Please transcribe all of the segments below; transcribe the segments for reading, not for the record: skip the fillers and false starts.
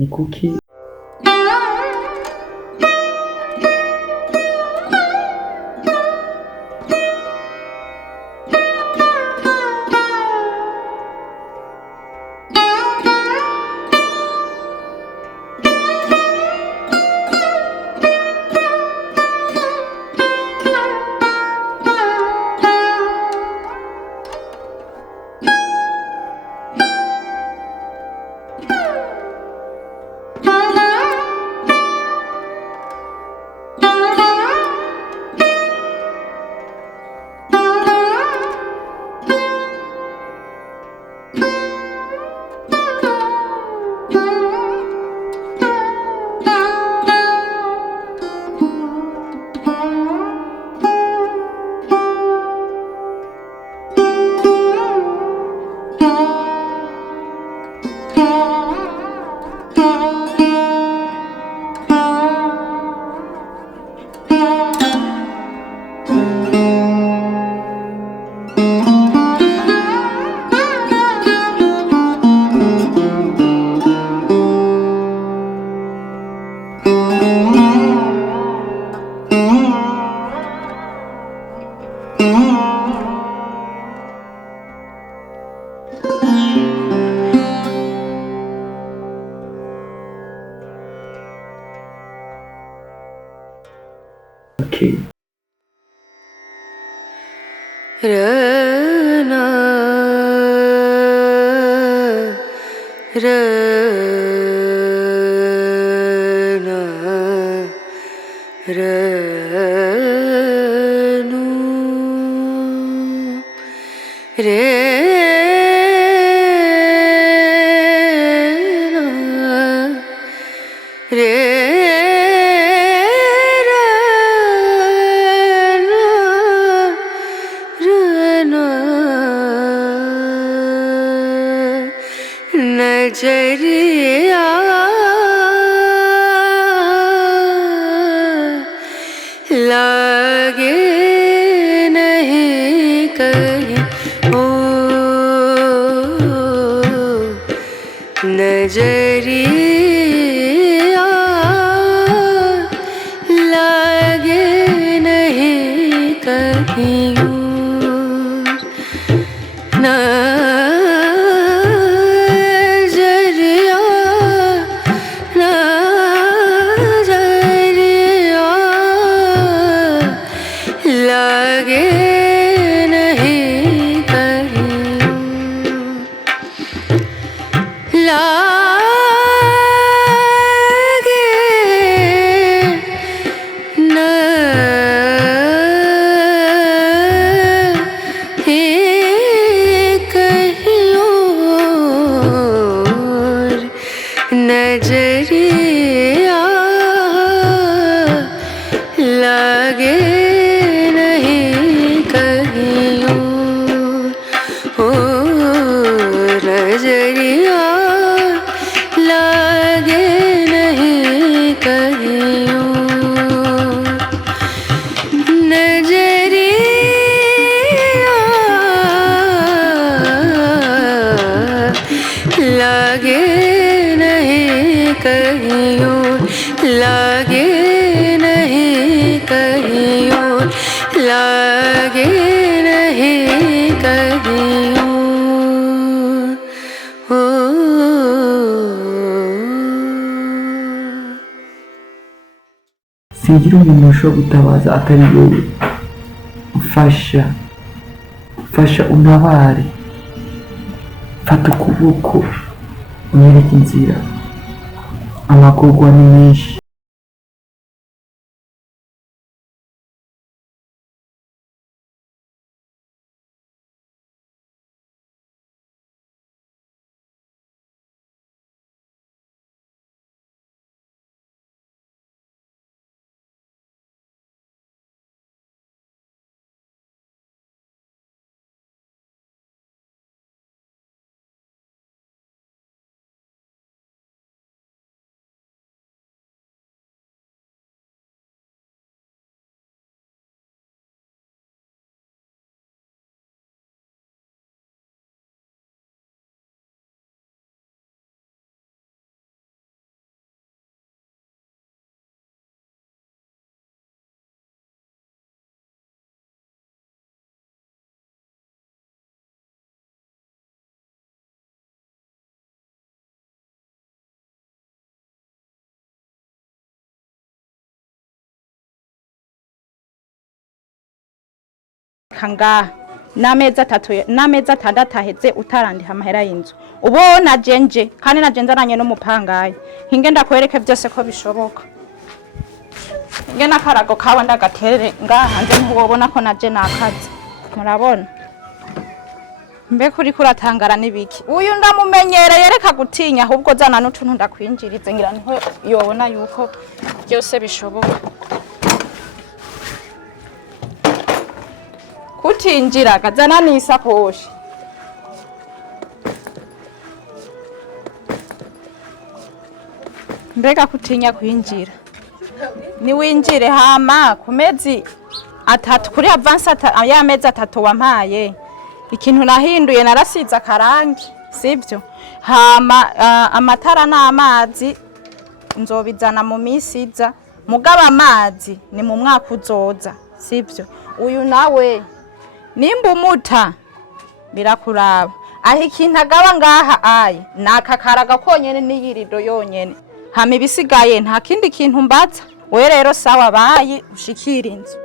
Nikuki. Okay. Rana, Rana, Ranu, Rena, नजरिया लागे नहीं कहीं ओ नजरिया लागे नहीं कहीं नजरिया नजरिया लागे नहीं कहीं लागे नहीं कहीं और नजरिया लागे नहीं कहीं और नजरिया लागे नहीं कहीं और नजरिया लागे नहीं कहीं और लागे नहीं कहीं और लागे नहीं कहीं Singira umuntu ushobora gutabaza atari wowe. Fasha untabare. Fata ukuboko unyereke inzira. Amagorwa ni menshi. gushika ngaha n'amezi atandatu aheze utarandiha amahera y'inzu ubona jenje kandi na jenje aranye n'umupangayi hinge ndakwereke byose ko bishoboka nge nakarago kawe ndagatere ngaha hanze ntubona ko naje nakaze murabona mbe kuri kuratangara nibiki uyu ndamumenyereye reka gutinya ahubwo zana n'utuntu ndakwinjirize ngira niho yobona yuko byose bishoboka kutinjira kazana n'isakoshi mbega kutinya kwinjira ni winjire hama ku mezi atatu kuri avance y'amezi atatu wampaye ikintu nahinduye narasize akarangi sibyo hama amatara n'amazi nzobizana mu minsi iza mugaba amazi ni mu mwaka uzoza sibyo uyu nawe nimba umuta birakuraba aho ikintu agaba ngaha aye nakakaraga konyene n'iyirido yonyene hama ibisigaye nta kindi kintu mbatsa we rero sawa bayi ushikira inzu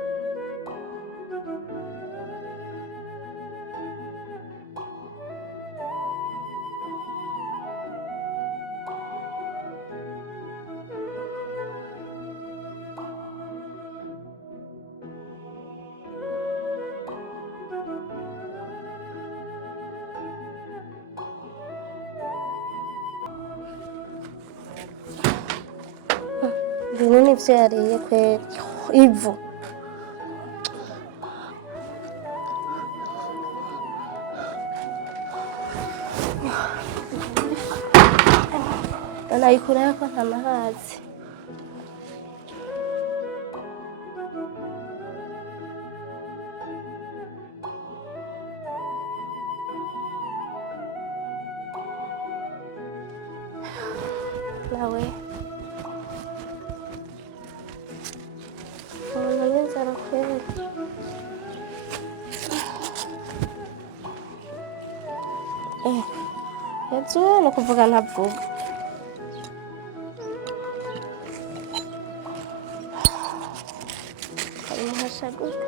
binini vyo yariye kweli ivu anayikura ko nta mahazi nawe Ejo no kuvuga ntavuga Muhasha gute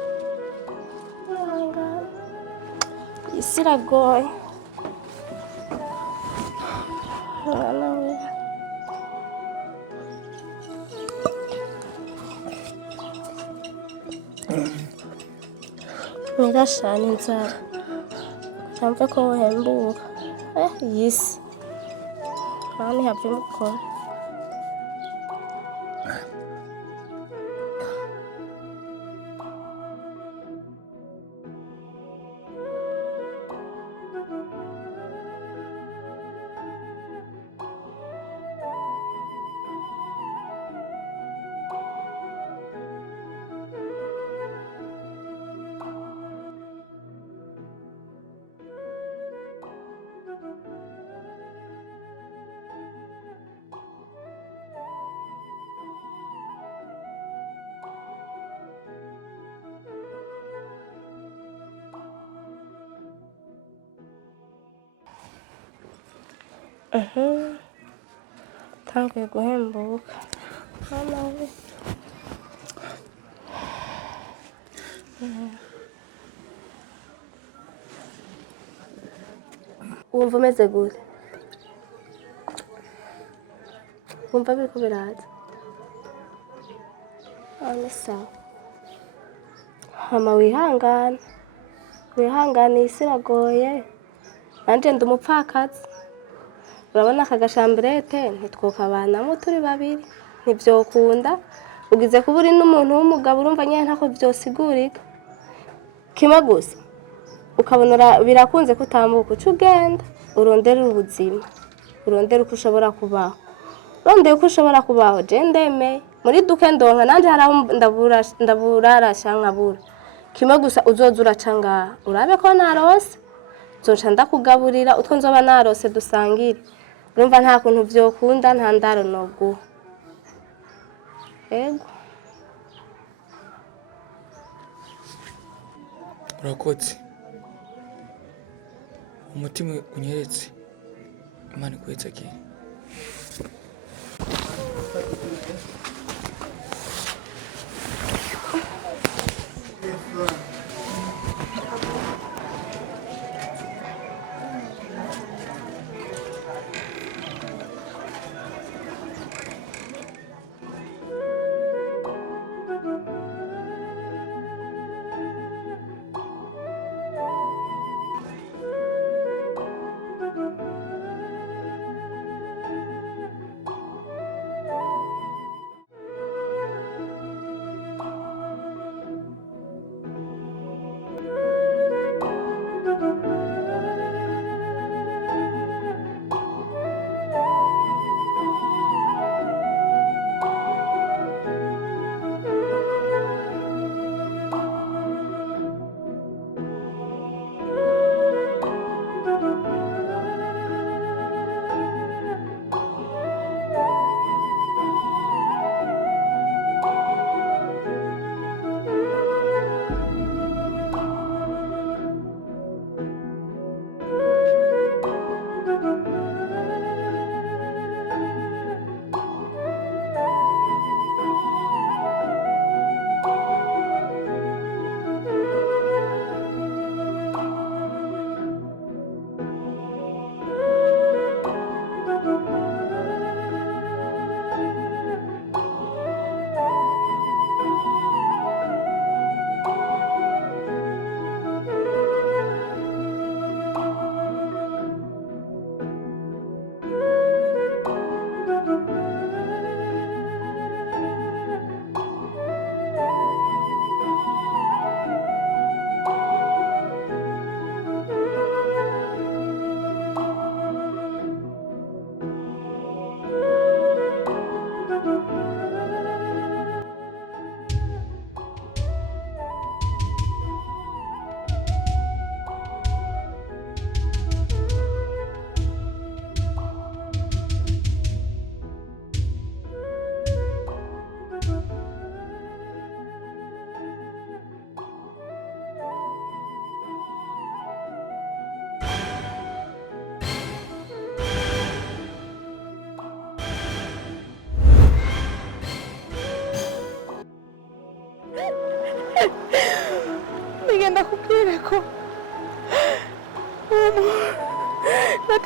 isi iragoye nawe nirashana inzara cyamva ko wembuka yisi kandi havye mukora tanguye guhembuka nawe wumva umeze gute wumva biriko biraza ni sawa hama wihangane isi iragoye nanje ndi umupfakazi urabona aka gashamburete ntitwokabanamo turi babiri ntivyokunda ugize kuba uri n'umuntu w'umugabo urumva nyine ntako vyosigurika kimwe gusa ukabona birakunze kutambuka uca ugenda urondera ubuzima urondera uko ushobora kubaho urondera uko ushobora kubaho je ndemeye muri duke ndonka nanje haraho ndaburarasha nkabura kimwe gusa uzoza uraca ngaha urabe ko narose nzoca ndakugaburira utwo nzoba narose dusangire urumva nta kuntu vyokunda nta ndaro noguha ego urakotse umutima unyeretse imana ikwetse akiri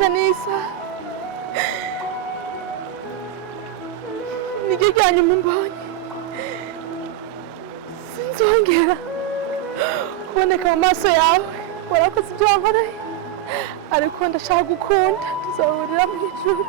kanisa niryo rya nyuma mbonye, sinzongera kuboneka mu maso yawe. Warakoze ibyo wankoreye, ariko ndashaka gukunda, tuzahurira mu ijuru.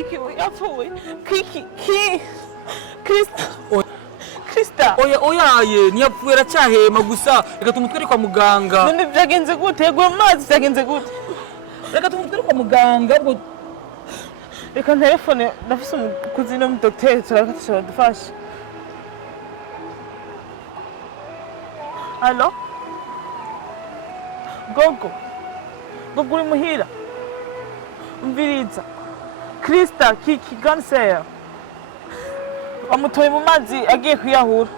iki yapfuye kiki Krista oyaye ntiyapfuye aracyahema gusa reka tumutwere kwa muganga. none byagenze gute yego amazi byagenze gute Reka tumutwere kwa muganga ngo reka telefone ndafise umukozi no mu docteur turakatishobora dufasha. Allo gogo uri muhira umviriza Krista kiki cancer bamutoye mu mazi agiye kwiyahura.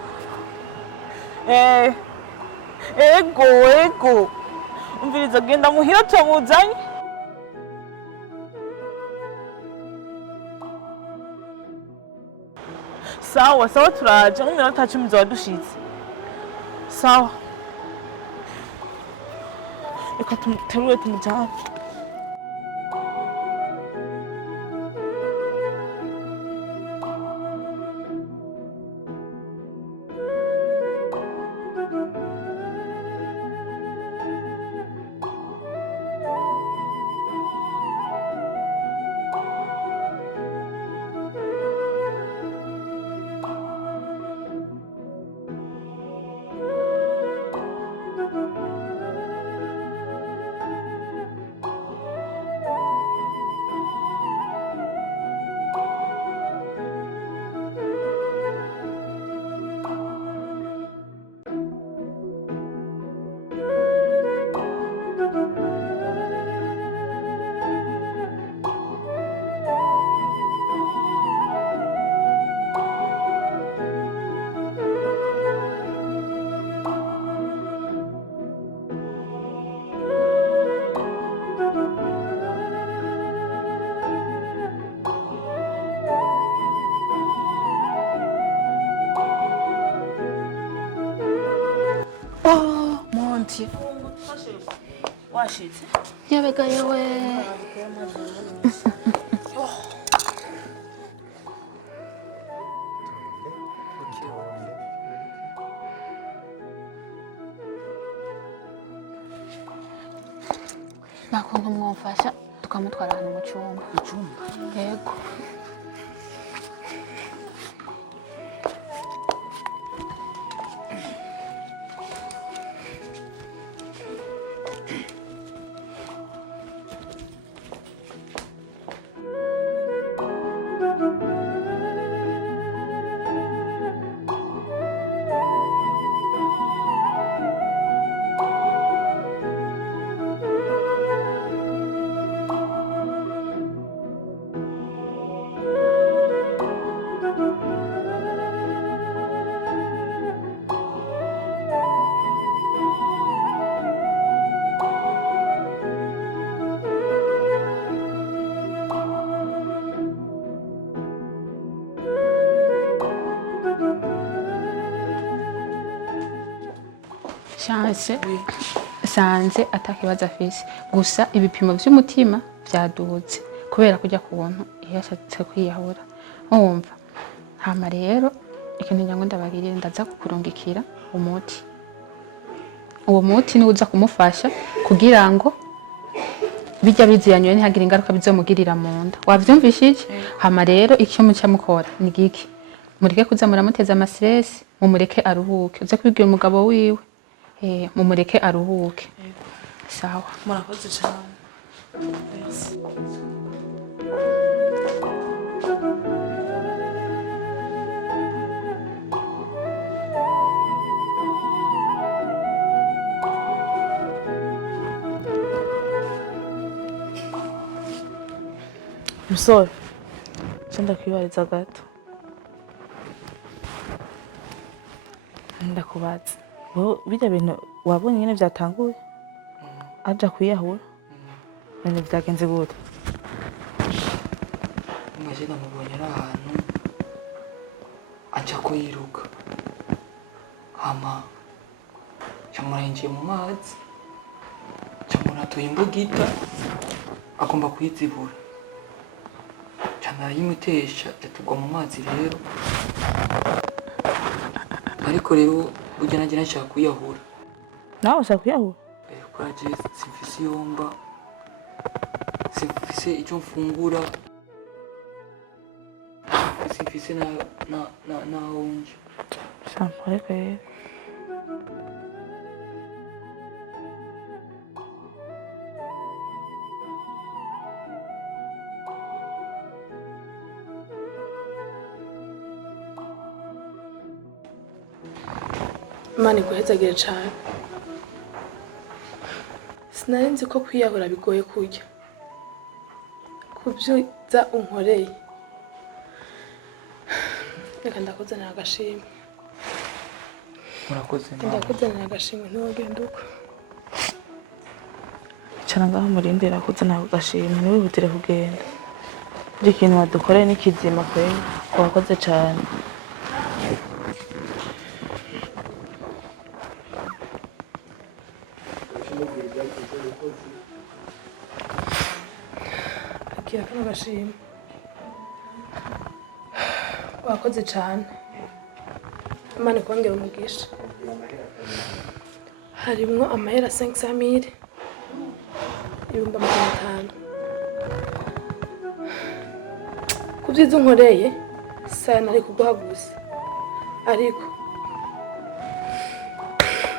Ego umviriza genda muhira tumuzanye. Sawa turaje nk'iminota 10 zoba dushize. Sawa reka tumuterure tumujyane. Monty. Washitse? Yabega yewe. Nakuntu mwumfasha tukamutwara ahantu mu cyumba. Yego. sanze atakibazo afise gusa ibipimo by'umutima byaduze kubera kujya kubuntu yashatse kwiyahura umva hama rero ikintu nyango ndabagirira ndaza kukurungikira umuti uwo muti ni uza kumufasha kugira ngo bijya biziyanywe ntihagire ingaruka bizomugirira mu nda wavyumvishije hama rero icyo muca mukora ni giki mureke kuza muramuteza amastress mumureke aruhuke uze kubibwira umugabo wiwe mumureke aruhuke sawa murakoze cyane merci musore cyenda kwibariza gato ndakubaza wowe bijya bintu wabonye nyine byatanguye aja kwiyahura none byagenze gute amazina mubonye ari ahantu aca kuyiruka hama camurayinjiye mu mazi camuratuye imbugita agomba kuyizibura canarayimutesha yatugwa mu mazi rero ariko rero burya nanjye nashaka kwiyahura nawe ushaka kwiyahura kuraje simfise yomba simfise icyo mfungura mfise naho nje. Shampoo rero. Imana iguhezagire cyane. Sinari nzi ko kwiyahura bigoye kurya. Kubyuza unkoreye. Reka ndakuzanira agashimwe. Murakoze. Ndakuzanira agashimwe ntiwagenda uko. Icara ngaho murindira kuzanira agashimwe ntiwihutire kugenda. Icyo kintu wadukoreye ni kizima kweli. Wakoze cyane. Akira kano gashimwe. Wakoze cyane. Imana ikongera umugisha. Harimwo amahera 500,000. 500,000. Kubyiza unkoreye saya nari kuguha gusa. Ariko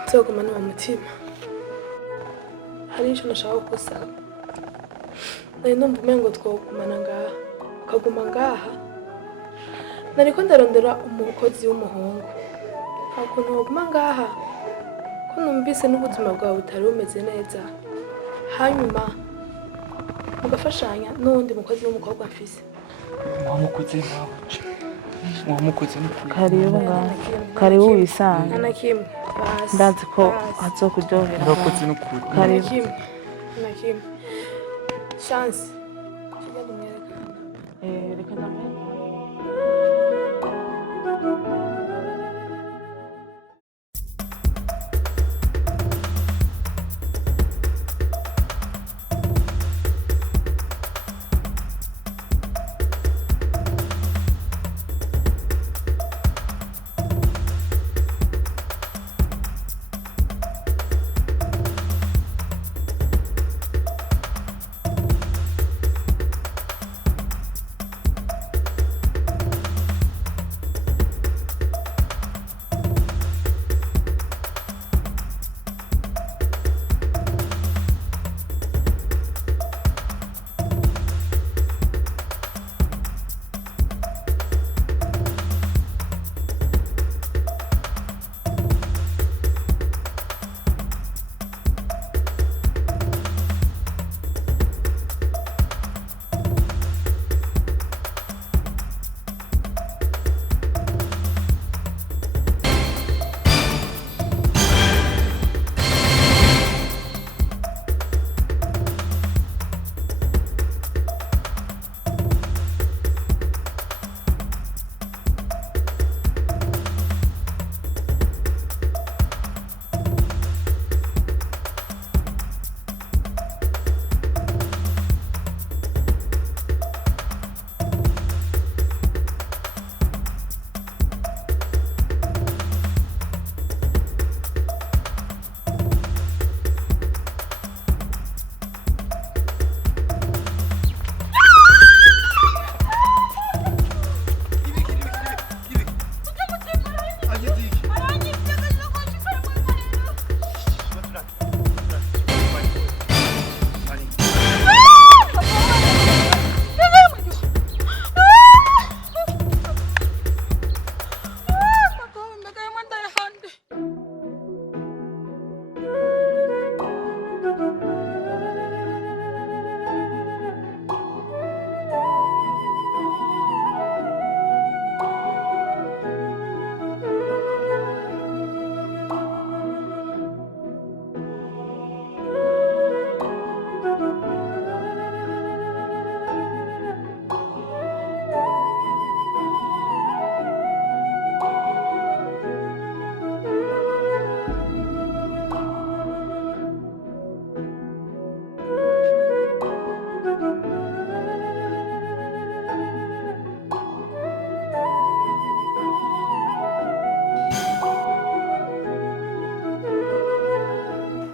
nzogumana mu mutima. Hari icyo nashaka gusaba. Nari numva umengo twogumana ngaha. Ukaguma ngaha. Nariko ndarondera umukozi w'umuhungu. Ukuntu woguma ngaha ko numvise n'ubuzima bwawe butari bumeze neza. Hanyuma mugafashanya n'undi mukozi w'umukobwa mfise. Mwamukoze nawe. Mwamukoze n'ukuri. Karibu uyisangize. Nta na kimwe. Basi. Ndazi ko hazokuryohera. Murakoze n'ukuri. Nta na kimwe. Nta na kimwe. Chance. Tugende mwerekana. Reka ndamenya.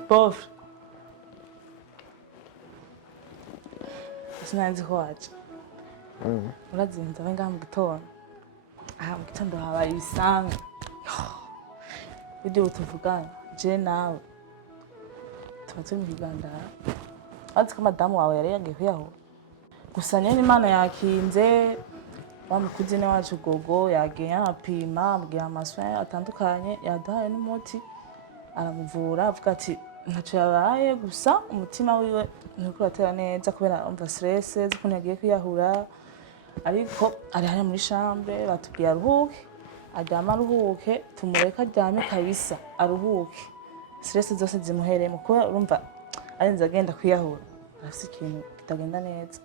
Pauvre. Sinanzi ko waje. Urazinze abe ngaha mu gitondo. aha mu gitondo habaye ibisanga video tuvugana je nawe tuba turi mu Uganda azi ko madamu wawe yari yagiye kuyaho gusa nyene Imana yakinze wa mukuzine wacu gogo yagiye apima ambwira amaswa atandukanye yaduhaye n'umuti aramuvura avuga ati ntaco yabaye gusa umutima wiwe nturiko uratera neza kubera umva stress z'ukuntu yagiye kwiyahura ariko ari hano muri chambre batubwiye aruhuke aryama aruhuke tumureka aryame kabisa aruhuke stress zose zimuheremo kuko urumva arenze agenda kwiyahura afise ikintu kitagenda neza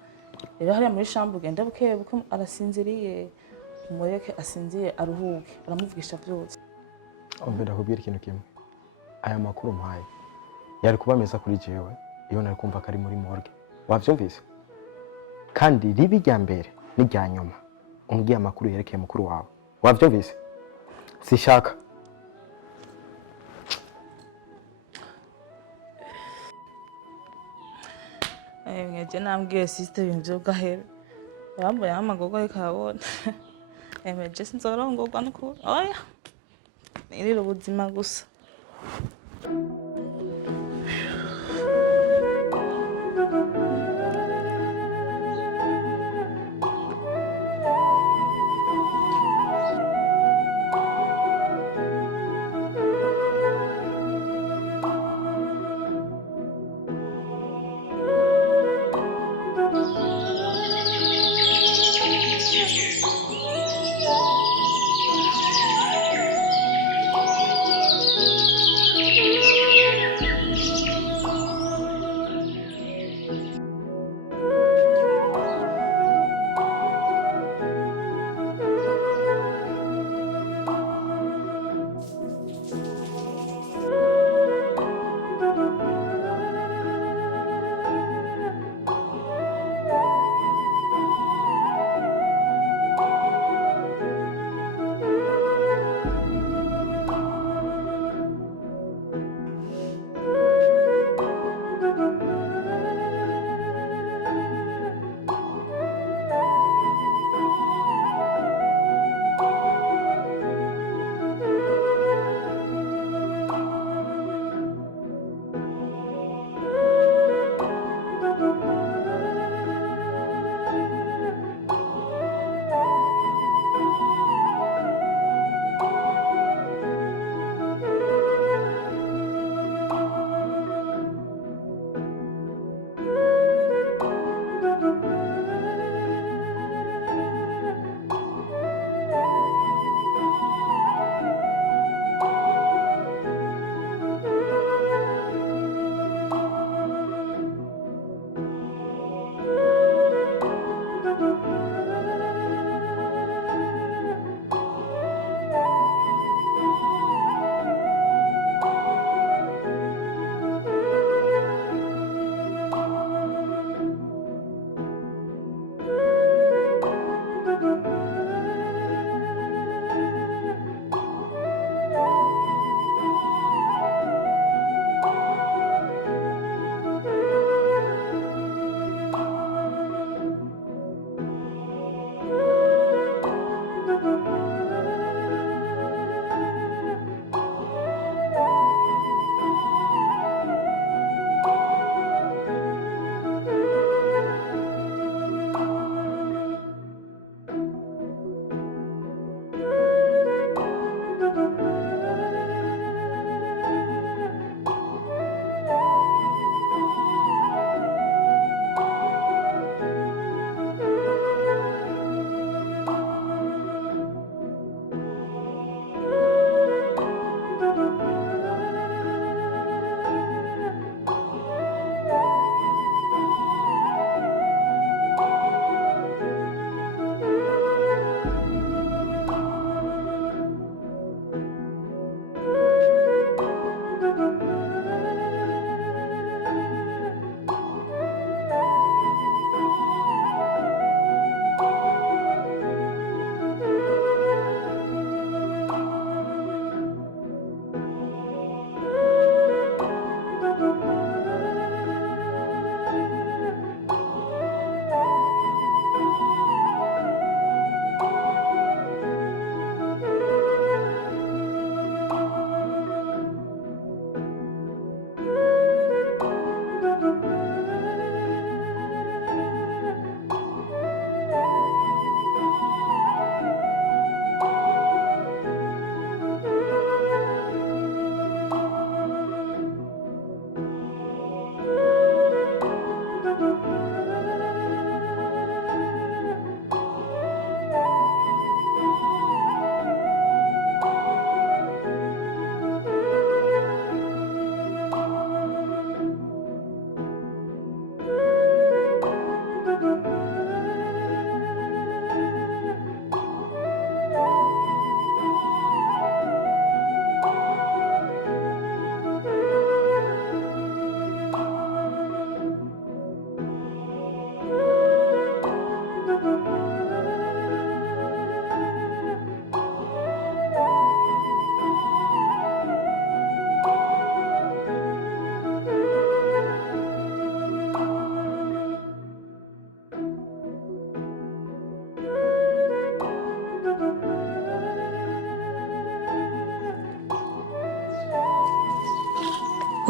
rero hariya muri chambre ugende buke buke arasinziriye umureke asinzire aruhuke aramuvugisha byose Ombera kubwira ikintu kimwe aya makuru mpaye yari kuba meza kuri jewe iyo nari kumva kari muri morgue wavyumvise kandi ribi rya mbere n'irya nyuma umbwiye amakuru yerekeye mukuru wawe wavyumvise sishaka mweje nambwiye sister ibintu byo gahera yambaye amagogo ikabona mweje sinzorongorwa nuko oya nirira ubuzima gusa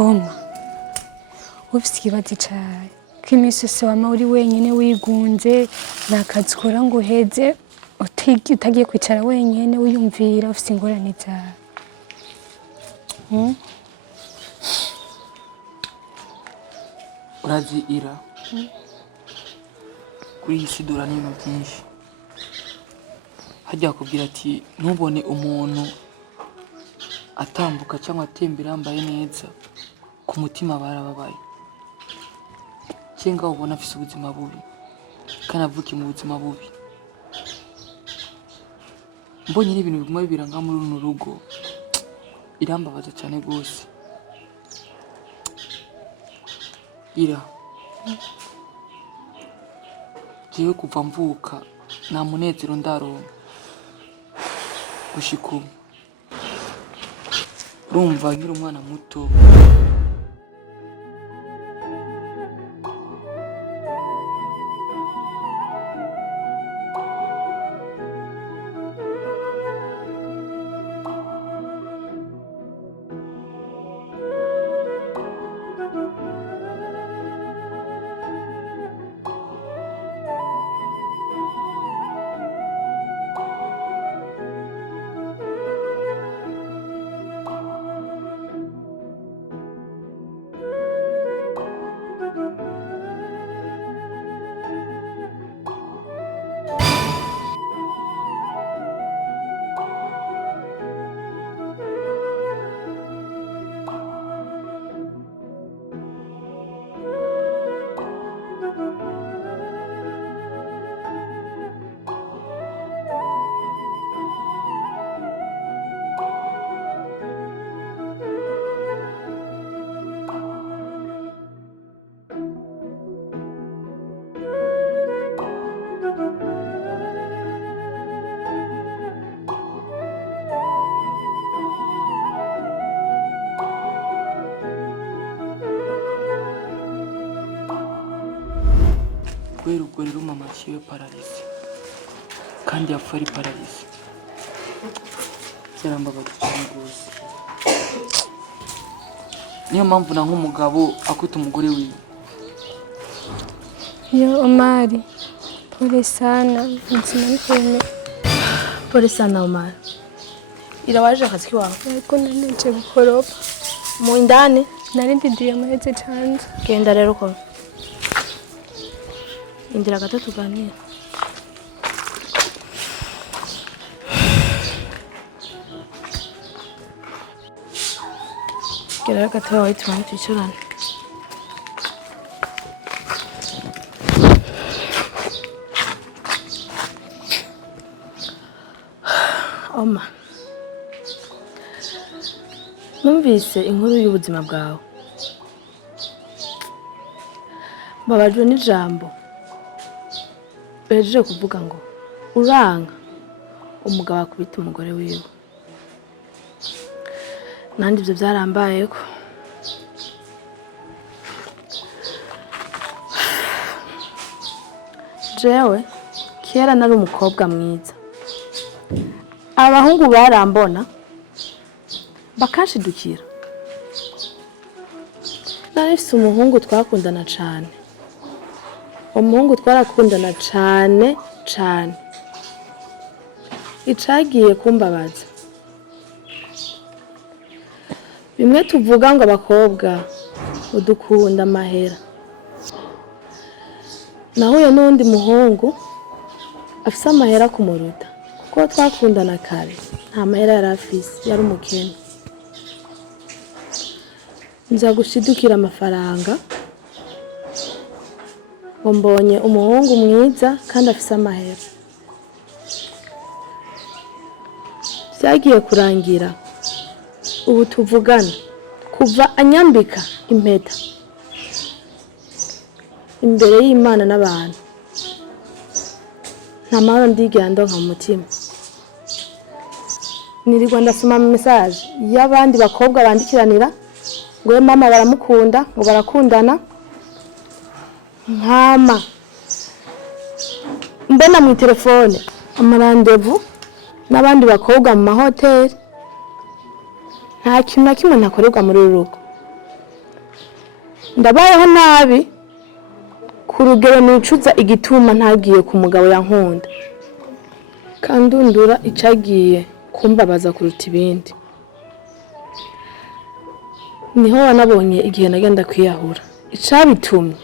Oma ufite ikibazo cyawe ko iminsi yose wama uri wenyine wigunze nta kazi ukora ngo uheze utagiye kwicara wenyine wiyumvira ufite ingorane zawe. urazi ira kuri iyi si dura n'ibintu byinshi. Hajya kubwira ati ntubone umuntu atambuka cyangwa atembera yambaye neza ku mutima barababaye. Cyangwa ubona afise ubuzima bubi kandi avuke mu buzima bubi. Mbonye n'ibintu biguma bibiranga muri runo rugo irambabaza cyane rwose. Ira jewe kuva mvuka nta munezero ndaronka gushika ubu. Urumva nkiri umwana muto kubera ubwo rero mama aciwe paralise kandi yapfa ari paralise. Byarambabaza cyane rwose. Niyo mpamvu na nk'umugabo akwita umugore wiwe. Yo Omari, pole sana, nsimani. Pole sana Omari. Ila waje akazi kiwawe? Ariko naneje gukoropa. Mu indani? Narindiriye amaheze canze. Genda rero ko. Indira gato tuganira. Gera gato wawe twicarane. Oma, numvise inkuru y'ubuzima bwawe. Mbabajwe n'ijambo bejeje kuvuga ngo uranga umugabo akubita umugore wiwe. Nandi ibyo byarambayeko. Jewe kera nari umukobwa mwiza. Abahungu barambona bakanshidukira. Narifise umuhungu twakundana cane. Umuhungu twarakundana cane cane. Icagiye kumbabaza. Bimwe tuvuga ngo abakobwa udukunda amahera. Nahuye n'undi muhungu afise amahera kumuruta. Kuko twakundana kare nta mahera yari afise, yari umukene. Nza gushidukira amafaranga. Mbonye umuhungu mwiza kandi afise amahera. Byagiye kurangira. Ubu tuvugana kuva anyambika impeta imbere y'Imana n'abantu. Nta mahoro ndigera ndonka mu mutima. Nirirwa ndasoma message y'abandi bakobwa bandikiranira ngo we mama baramukunda, ngo barakundana. Nkama mbona mu telefone amarandevu n'abandi bakobwa mu mahoteli. Nta kintu na kimwe ntakorerwa muri uru rugo. ndabayeho nabi ku rugero nicuza igituma ntagiye ku mugabo yankunda kandundura icagiye kumbabaza kuruta ibindi. Niho wanabonye igihe nagenda kwiyahura icabitumye.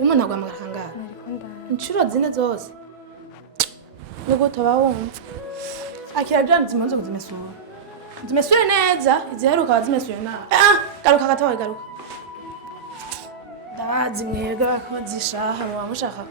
Umwana agwamagara kangahe? Inshuro zine zose. Nuko tubawumva. Akira jana zimanze kuzimesura. Zimesure neza, iziheruka bazimesure na. Garuka gatawe garuka. Ndabazi mwebwe bakozishaha wamushaka.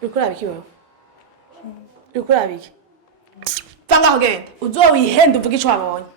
Urikora biki wewe? Urikora biki? Fanga kugenda. Uzowihenda uvuga ico wabonye.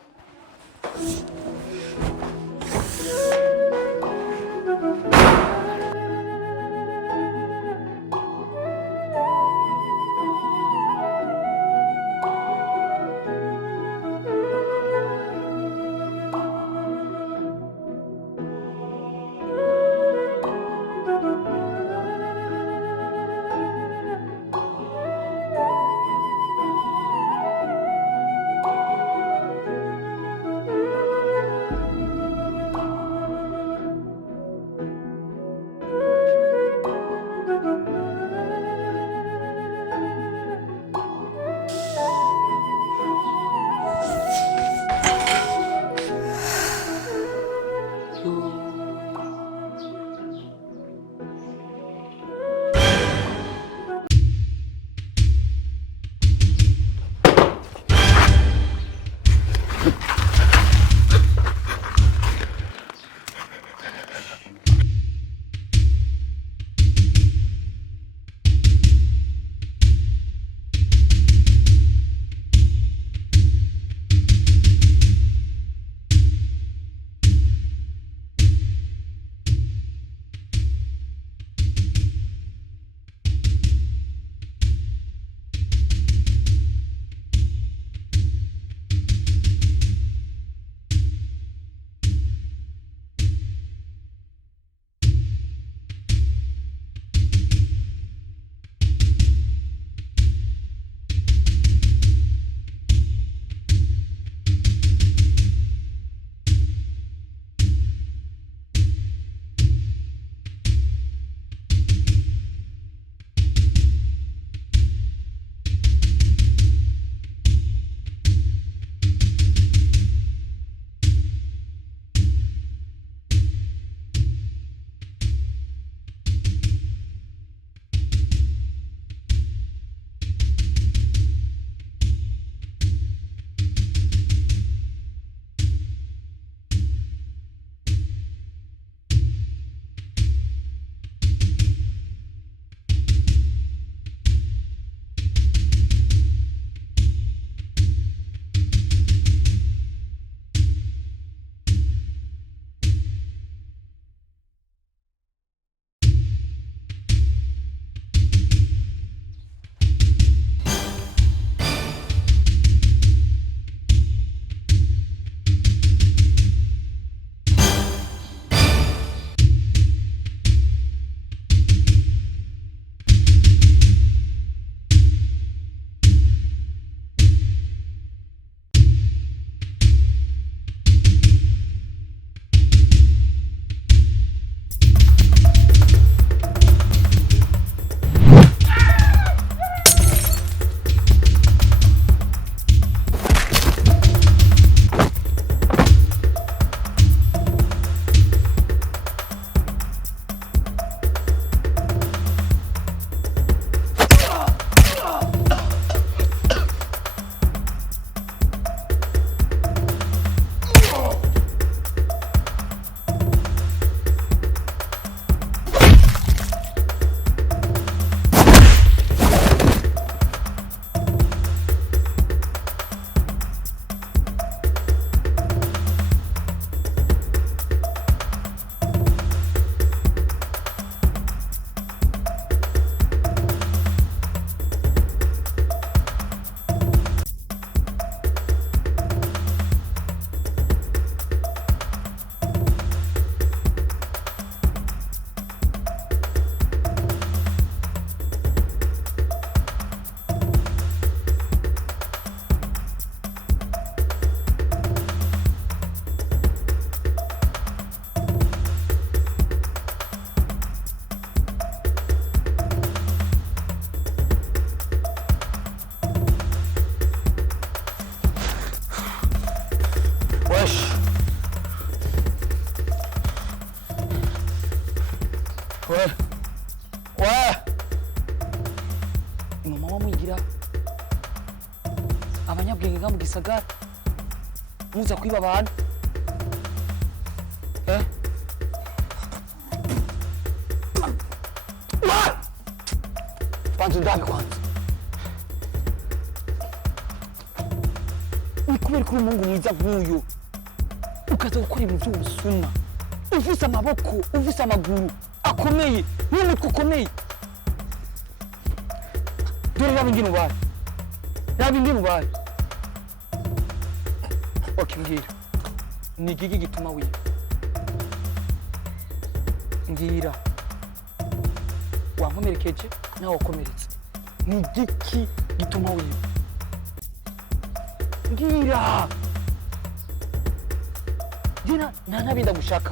mugira abanyabwenge nga mu gisagara muza kwiba abantu banza undabe kwanza ni kubera ko umungu mwiza nk'uyu ukaza gukora ibintu by'ubusuma ufise amaboko ufise amaguru akomeye n'umutwe ukomeye dore yaba ingene ubaye mbwira ni igiki gituma wiba mbwira wankomerekeje nawe wakomeretse ni igiki gituma wiba mbwira jena nta nabi ndagushaka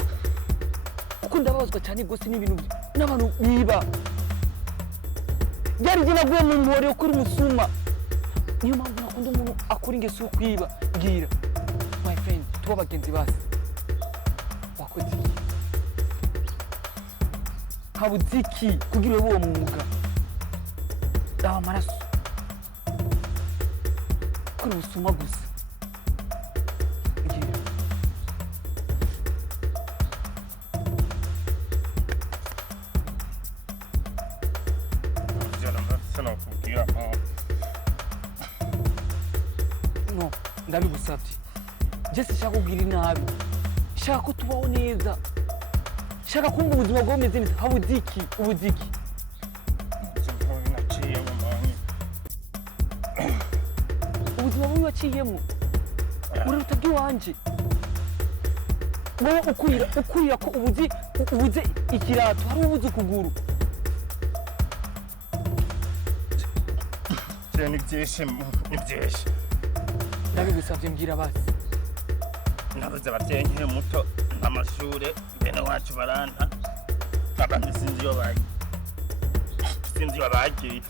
kuko ndababazwa cyane rwose n'ibintu n'abantu biba byari jye naguye mu muhore wo kuri umusuma niyo mpamvu nakunda umuntu akora ingeso yo kwiba mbwira my friend tuba bagenzi basi wakoze iki habuze iki kugira uwo mwuga daba amaraso kuri ubusuma gusa mbwira no ndabigusabye je sinshaka kugira inabi shaka ko tubaho neza shaka kumva ubuzima bwawe bumeze neza habuze iki ubuzima bubi waciyemo uraruta bw'iwanje wowe ukurira ko ubuze ikirato hari ubuze ukuguru ni byinshi ndabigusabye mbwira basi nabuze ababyeyi nkiri muto amashure bene wacu baranta abandi sinzi iyo bagiye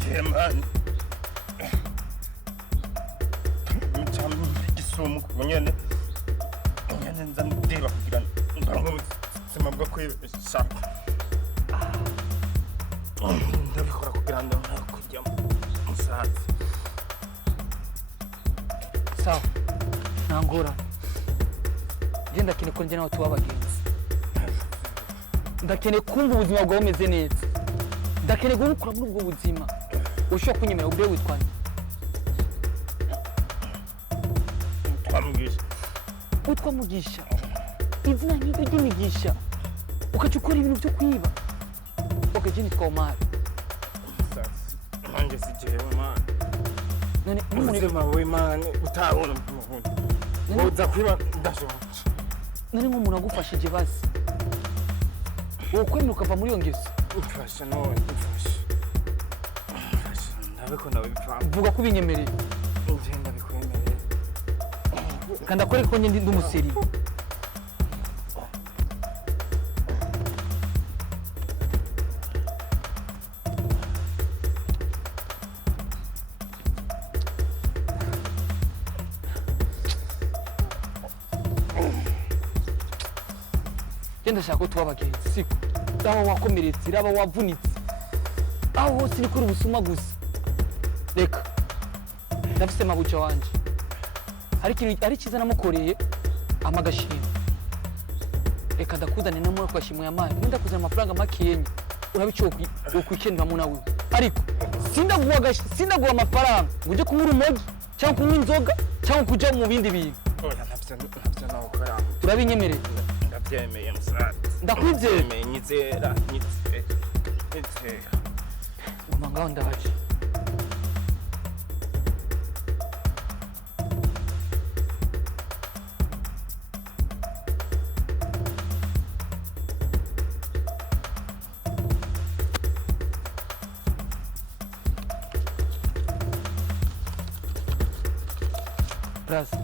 jemani igisumu ku nyene nza ndiba kugira ngo ubuzima bwo kwibesha ndabikora kugira ngo kujya musaza sawa ntangora je ndakeneye ko njye nawe tuba abagenzi ndakeneye kumva ubuzima bwawe bumeze neza ndakeneye gukura muri ubwo buzima ushobora kunyemera ubwe witwa nde witwa Mugisha izina nk'iryo ry'imigisha ukaca ukora ibintu byo kwiba je nitwa Omar nanjye si jewe mana none ubuzima w'Imana utabona umuntu uza kwiba ndashobora none nk'umuntu agufashije basi wokwemera ukava muri iyo ngeso ufasha none ndabikunda wipfa vuga ko ubinyemereye nje ndabikwemereye kandi akwereka ko ndi umusiri ndashaka ko tuba abagenzi siko aho wakomeretse raba wavunitse aho hose ni kuri ubusuma gusa reka ndafise mabuja wanje ari cyiza namukoreye amagashimwe reka ndakuzane no muri kwashimwe yamaye ndakuzana amafaranga makenya urabico ukwikenera mu nawe ariko sindaguha amafaranga ngo uje kunywa urumogi cyangwa kunywa inzoga cyangwa kuja mu bindi bintu oya navyo nawukora turabinyemereye ndabyemeye musaza ndakwizeye nyizera ngoma ngaho ndaje Braza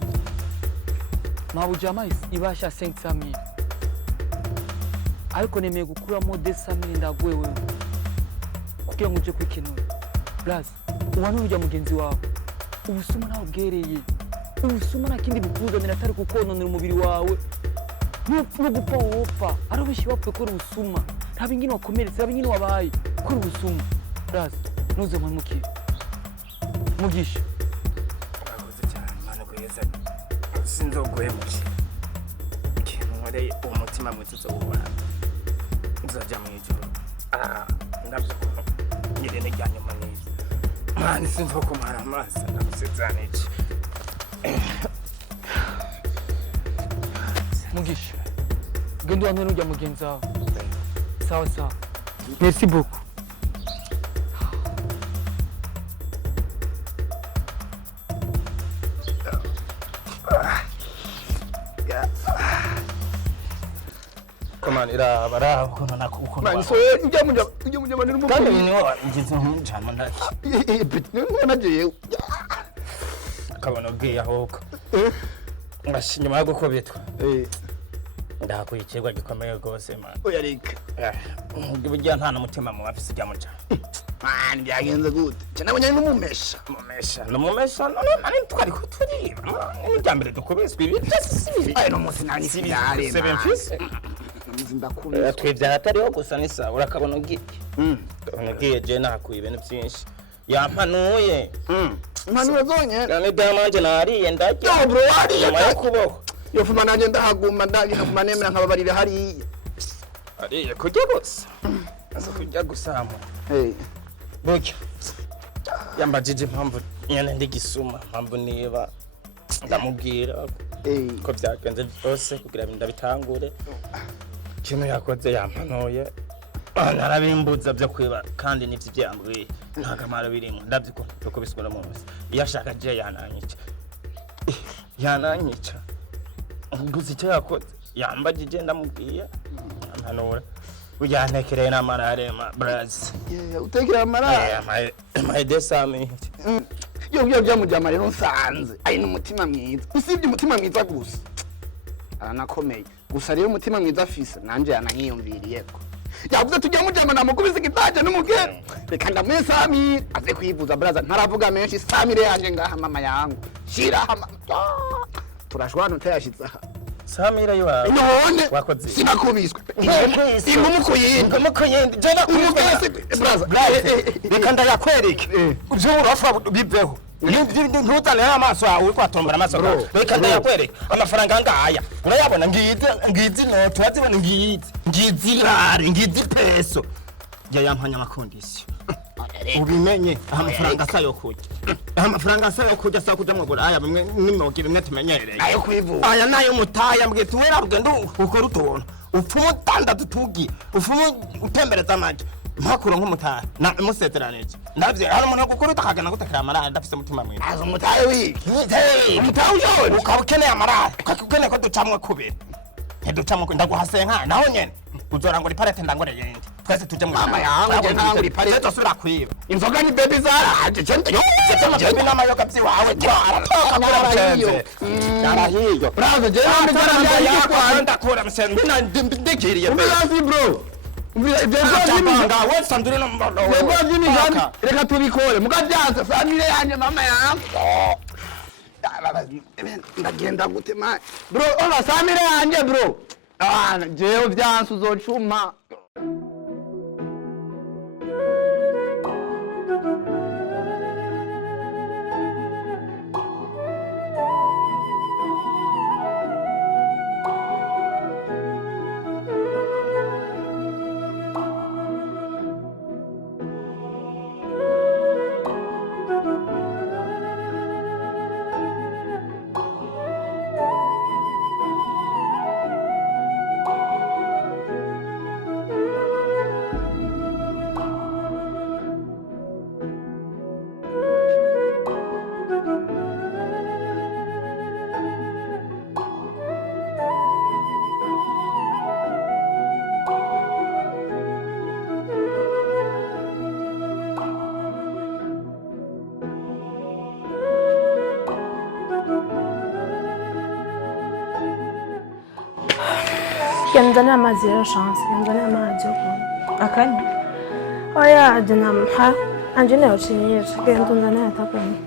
mabuja ibasha 500,000 ariko nemeye gukuramo 200,000 ndaguwe wewe kugira ngo uje kwikenura Braza uwanu ujya mugenzi wawe ubusuma nawe bwereye ubusuma nakindi bukuzanira atari kukononera umubiri wawe no gupfa wopfa arabishi bapfe ko ubusuma ntabingine wakomeretse ntabingine wabaye ko ubusuma Braza nuze mu mukire mugisha urakoze cyane mana guheza sinzoguhemukira ikintu nkoreye umutima mwiza uzowubona nzajya mu ijoro ndabyo ngirene rya nyuma neza mani sinzokumara amaso ndagusezerana iki mugisha genda uhamwe n'ujya mugenzi wawe sawa sawa merci beaucoup Come iraba ukuntu nakuko Man, so ujya mujya n'umuntu. kandi ni wowe ngize nk'umujana ndaki nagiye. kabona ugiye ahoko nyuma yo gukubitwa ndahakuye ikirwa gikomeye rwose man Oya reka. burya nta n'umutima mu bafise ujya muca Man, byagenze gute? Cyane abonye n'umumesha. Numumesha none mani twari kuturiba n'ijyambere dukubiswe ibi byose sibi Ay no musi nani sibyare. sebe mfise Ndakubise. twivya atariho gusa ni sawa urakabona ugiye ugiye je nahakuye ibintu byinshi yampanuye Impanuro zonye. none damanje nariye ndarya Yo bro wariye. nyuma yo kuboho Yo fuma nanje ndahaguma ndaguma nemera nkababarira hariya. ariye kurya gusa aza kurya gusama burya yambajije impamvu nyene ndi gisuma mpamvu niba ndamubwira ko byagenze byose kugira ngo ndabitangure ikintu yakoze yampanuye narabimbuza byo kwiba kandi n'ivyo byambwiye nta kamaro birimo ndavyiko uko bisukura mu bose iyo ashaka je yananyica gusa icyo yakoze yambajije ndamubwiye ampanura uyantekereye n'amararema brazi utekera amarara. my desame Yo byamujyama rero nsanze. Ari n'umutima mwiza. Usibye umutima mwiza gusa. Aranakomeye. Gusa rero umutima mwiza afise nanje yananyiyumviriyeko. Yavuze tujya mujyama namukubise gitaje n'umugere. Reka ndamuye Samire aze kwivuza braza ntaravuga menshi Samire yanje ngaha mama yangu. Shira hama. Turashwana utayashiza. Samira yiwa None wakoze sinakubiswe. Ingumukuyindi. jana Umugese braza. reka ndayakwereke ivyo urafa bibeho ntuzane amaso yawe uri kwatombera amaso yawe reka ndayakwereke amafaranga ngaya urayabona ngizi note urazibona ngizi rare ngizi peso yayampanya amakondisiyo ubimenye amafaranga asayo kurya amafaranga asayo kurya asa kuja mu buraya bimwe n'imyogi bimwe tumenyereye Ayo kwivuza. aya nayo mutaya mbwe tuwera rugendo ukora utuntu upfumu utandatu tugi upfumu utembereza amagi mpakuro nk'umutaya na musezeranije ndavye hari umuntu gukora utakagana gutakira amarara ndafise umutima mwiza Azo mutaye wiki. Umutaye uyoje. ukaba ukeneye amarara ukakeneye ko ducamwe kubiri ntiducamwe ndaguhase nka naho nyene uzorangura iparete ndangore yindi twese tuje mu Mama yangu je ntangura iparete. dusubira kwiba Inzoga ni baby zaraje. Jema n'amayoga by'iwawe twara Narahiyo. narahiyo Braza je namugara yakwa. ndakura msenzi ndikiriye Umirazi bro. Chapanga wose nduri no mbodo Reka tubikore mugabyanza family yanje mama yangu. Ndagenda gute man. Bro ona family yanje bro. Jewe byansu uzocuma. Yanzanira amazi rero chance, yanzanira amazi yo kunywa. Akanya? Oya, namha. Anje nayo chinyesha, genda unzanira atakunywa.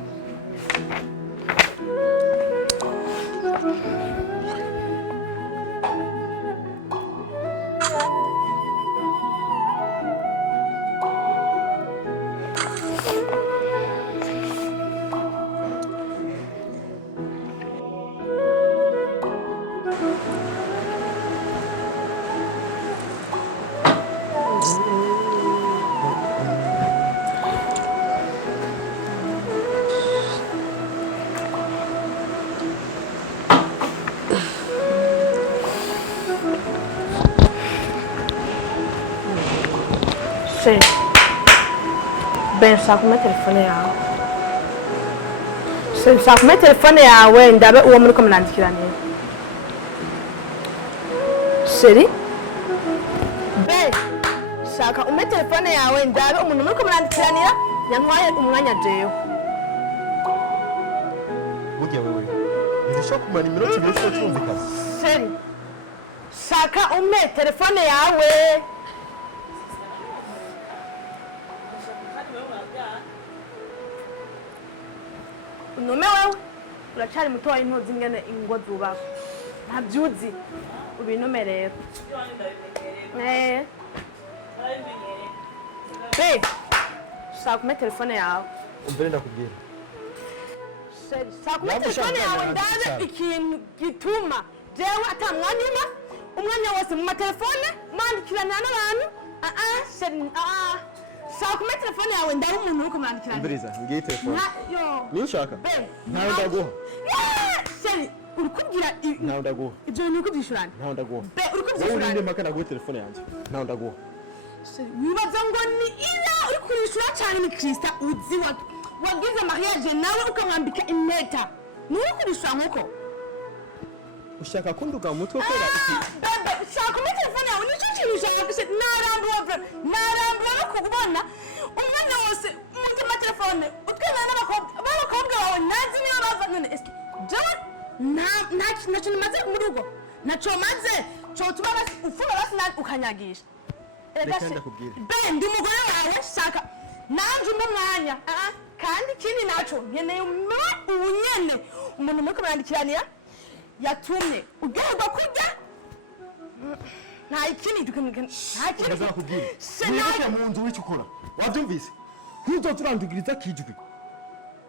Sheri. Ben shaka telefone yawe. Sheri shaka telefone yawe ndabe uwo muri ko murandikiranye. Sheri. Ben shaka telefone yawe ndabe umuntu muri ko murandikiranira yantwaye umwanya jewe. Burya wewe ntishobora kumara iminota ibiri cyo cyumvikana. Sheri shaka telefone yawe. Nume wewe uracari muto wa intozi ingene ingo zubaka ntavyuzi ubinume rero be shaka telefone yawe Umbere ndakubwira. shaka telefone yawe ndabe ikintu gituma jewe ata umwanya wose mu matelefone mandikirana n'abantu shaka telefone yawe ndabe umuntu uri kumwandikirana. Mbiriza ngiye telefone. Ni ushaka? Ntawe ndaguha. Sheri uri kubwira ntawe ndaguha. Ibyo ni ukubyishurana. Ntawe ndaguha. Uri kubyishurana. Wowe mpaka naguha telefone yanjye. Ntawe ndaguha. Sheri wibaza ngo ni ira uri kurishura cyane ni Krista uzi wagize mariage nawe ukamwambika impeta. Ni uri kurishura nkuko. Ushaka kunduga umutwe kwera iki? Bebe shaka telefone yawe nicyo kintu ushaka narambuwe kukubona umwanya wose mu telefone utwena n'abakobwa bawe nazi niba bava none eske jewe nta kintu maze mu rugo naco maze cyo tuba ufuna basi ukanyagisha. Reka ndakubwira. Be ndi umugore wawe shaka nanje umwanya kandi kindi naco nkeneye ubunyene umuntu muri kubandikiranira yatumye ugerwa kurya nta ikindi nta kindi ndazakubwira. Nibuke mu nzu w'icukura wabyumvise ntuzoturandugiriza kijwi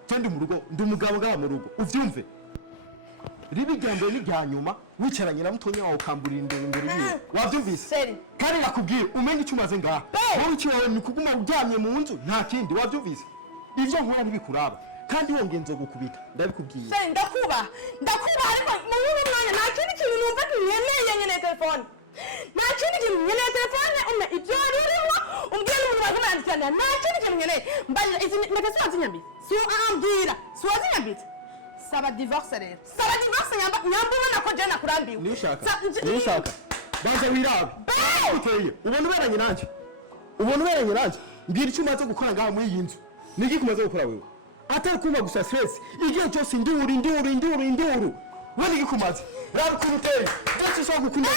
kandi mu rugo ndi umugabo ngaba mu rugo uvyumve ribi ryambere ni ryanyuma wicaranye na mutonya wawe ukamburira imbere yiwe wavyumvise kandi nakubwira umenye icyo umaze ngaha wowe icyo wawe ni kuguma uryamye mu nzu nta kindi wavyumvise ivyo nkora ntibikuraba kandi wongenze gukubita ndabikubwiye. Ndakuba ariko mu mwanya nta kindi kintu numva nkeneye nyene telefone nta kindi kintu nkeneye telefone ibyo warimo umbwira umuntu bakumandikana nta kindi kintu nkeneye mbalira izi ndetse wazinyambitse ambwira wazinyambitse saba divorce rero nyambura nako je nakurambiwe ni ushaka baza wirabe uteye ubona uberanye nanje mbwira icyo umaze gukora ngaha muri iyi nzu niki kumaze gukora wewe atari kuma gusa stress igihe cyose induru wani gikumaze raba ukuntu uteye ndetse ushaka gukunda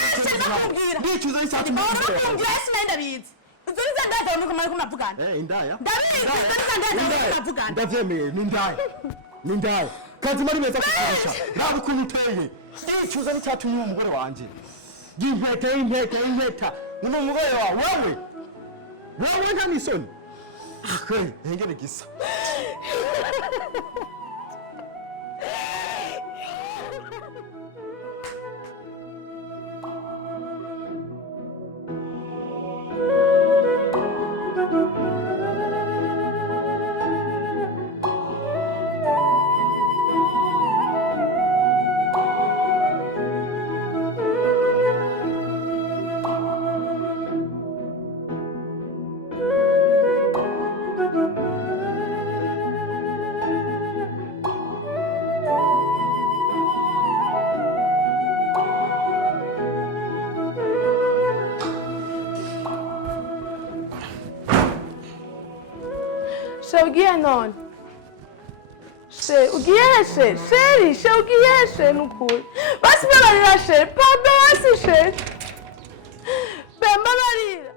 ndicuza icyatsi mu nzu ndakumbwira sinenda bizi izo nizo ndaza nuko mari kumavugana indaya ndabizi izo nizo ndaza kumavugana ndavyemeye ni ndaya kazi mari meza kukurusha raba ukuntu uteye ndicuza n'icyatsi mu mugore wanje impeta ni umugore wawe wewe nta nisoni ngene gisa ugiye none ugiye sheri ugiye nukuri basi babarira sheri pardon basi sheri babarira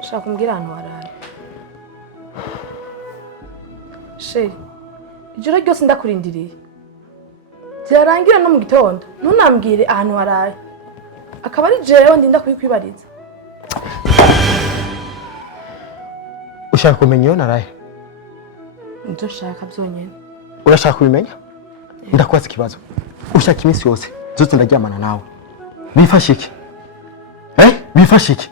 Shaka kumbwira ahantu waraye. Sheri, ijoro ryose ndakurindiriye. Zirarangira no mu gitondo. Ntunambwire ahantu waraye. Akaba ari jewe ndinda kuyikwibariza. Ushaka kumenya iyo naraye? Nzo shaka byonyene. Urashaka kubimenya? Ndakubaza ikibazo. Ushaka iminsi yose zose ndaryamana nawe. Bifashe iki? Bifashe iki?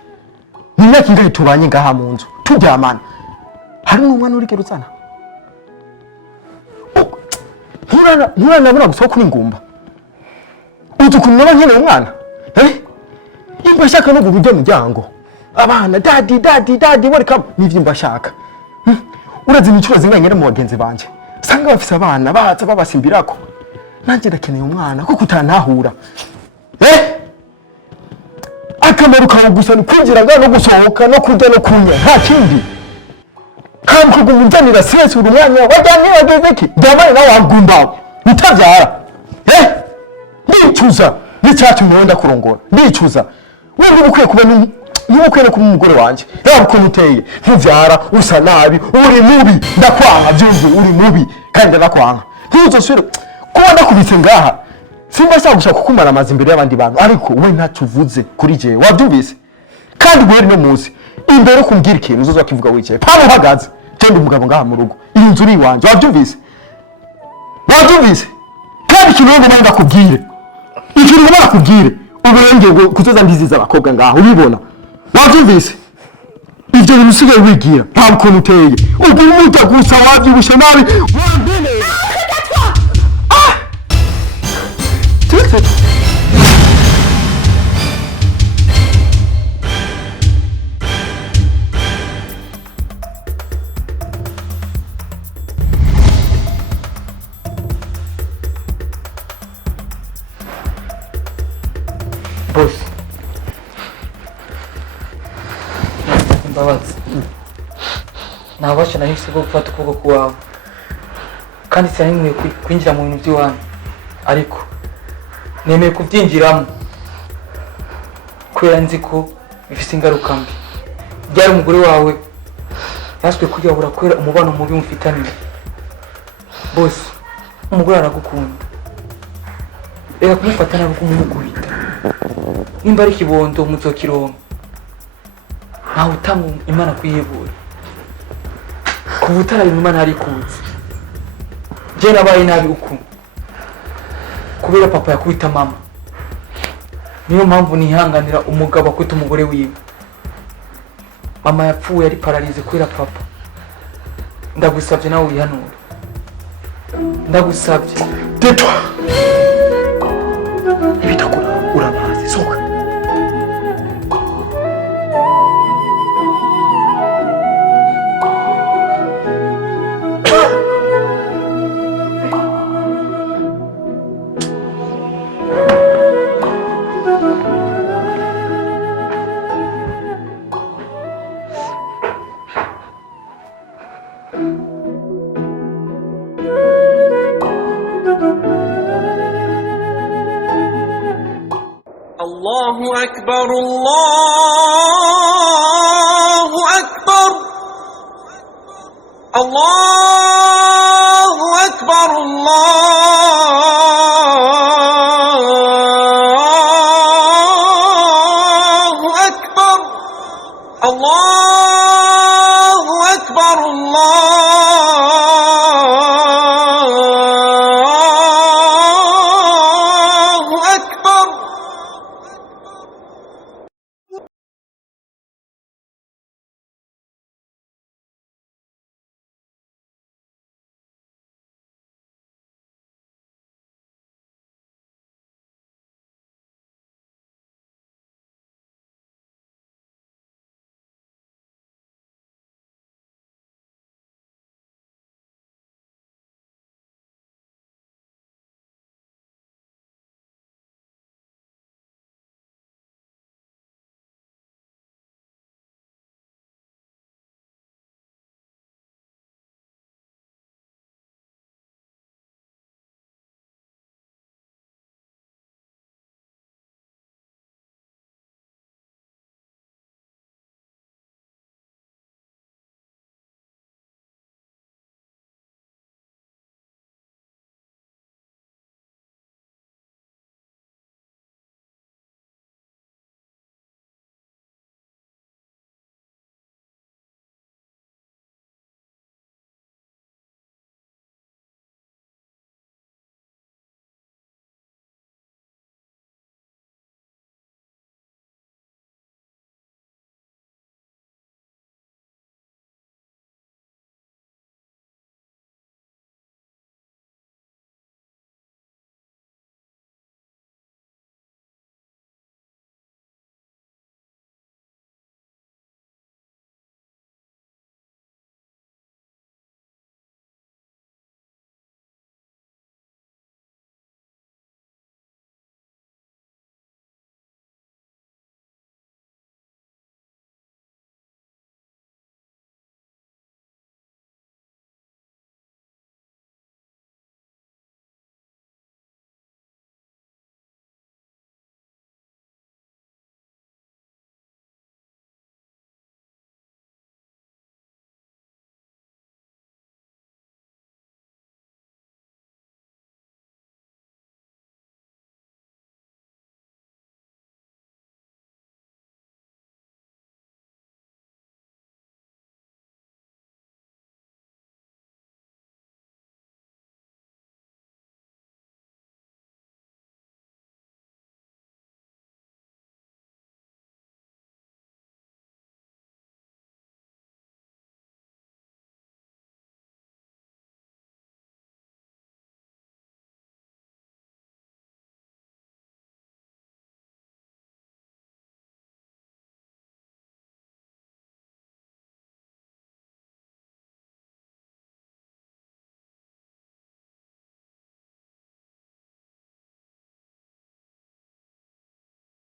Ni imyaka ingahe tubanye ngaha mu nzu turyamana? Hari n'umwana uri geruzana? Nturana gusohoka kuri ngumba. Uzi ukuntu naba nkeneye umwana? Imba ashaka no gujya mu muryango. Abana daddy welcome nivyo imba ashaka. Urazi n'icuro zimwe ngere mu bagenzi banje. Sanga bafise abana baza babasimbirako. Nanje ndakeneye umwana kuko utantahura. Akamaro kawe gusa ni kwinjira ngaho no gusohoka no kurya no kunywa nta kindi. Kandi kugumuzanira stress uri mwanya wajyanye wageze ki? Ndabana nawe wangumbawe. Utavyara. Ndicuza. N'icyacu mwenda kurongora. Ndicuza. Wewe ukwiye kuba n'ukwiye kuba umugore wanje. Yaba uko muteye. Ntuvyara usa nabi uri mubi. Ndakwanga byuze uri mubi kandi ndakwanga. Ntuzosubira kuba ndakubitse ngaha. Simba shaka gushaka kukumara amazi imbere y'abandi bantu ariko we ntatuvuze kuri je wabyumvise kandi guhera no munsi imbere kumbwira ikintu uzoza kivuga wicaye pano uhagaze tende umugabo ngaha mu rugo iyi nzu uri wanje wabyumvise kandi ikintu ngo nanga kubwire ikintu ngo nakubwire ubenge ngo kutoza ndiziza abakobwa ngaha ubibona wabyumvise ivyo bintu usigaye wigira nta ukuntu uteye ubwo umuta gusa wabyibushe nabi wabene Boss. Imbabazi. Nabasha nahise gufata ukuboko kwawe. Kandi sinari kwinjira mu bintu by'iwanyu. Ariko nemeye kubyinjiramo. Kubera nzi ko bifite ingaruka mbi. Byari umugore wawe yaswe kujyabura kubera umubano mubi mufitanye. Boss, umugore aragukunda. Reka kumufata nabi kumugubita. Nimba ari kibondo muzokironka. Nawe utamu Imana kwiyebura. Kubutara Imana ari kuzi. Je nabaye nabi uku. Kubera papa yakubita mama. Niyo mpamvu nihanganira umugabo akwita umugore wiwe. Mama yapfuye ari paralize kubera papa. Ndagusabye nawe wihanura. Ndagusabye. Tetwa. Ibitakura urabazi soka. الله أكبر الله أكبر الله أكبر الله أكبر الله أكبر الله أكبر.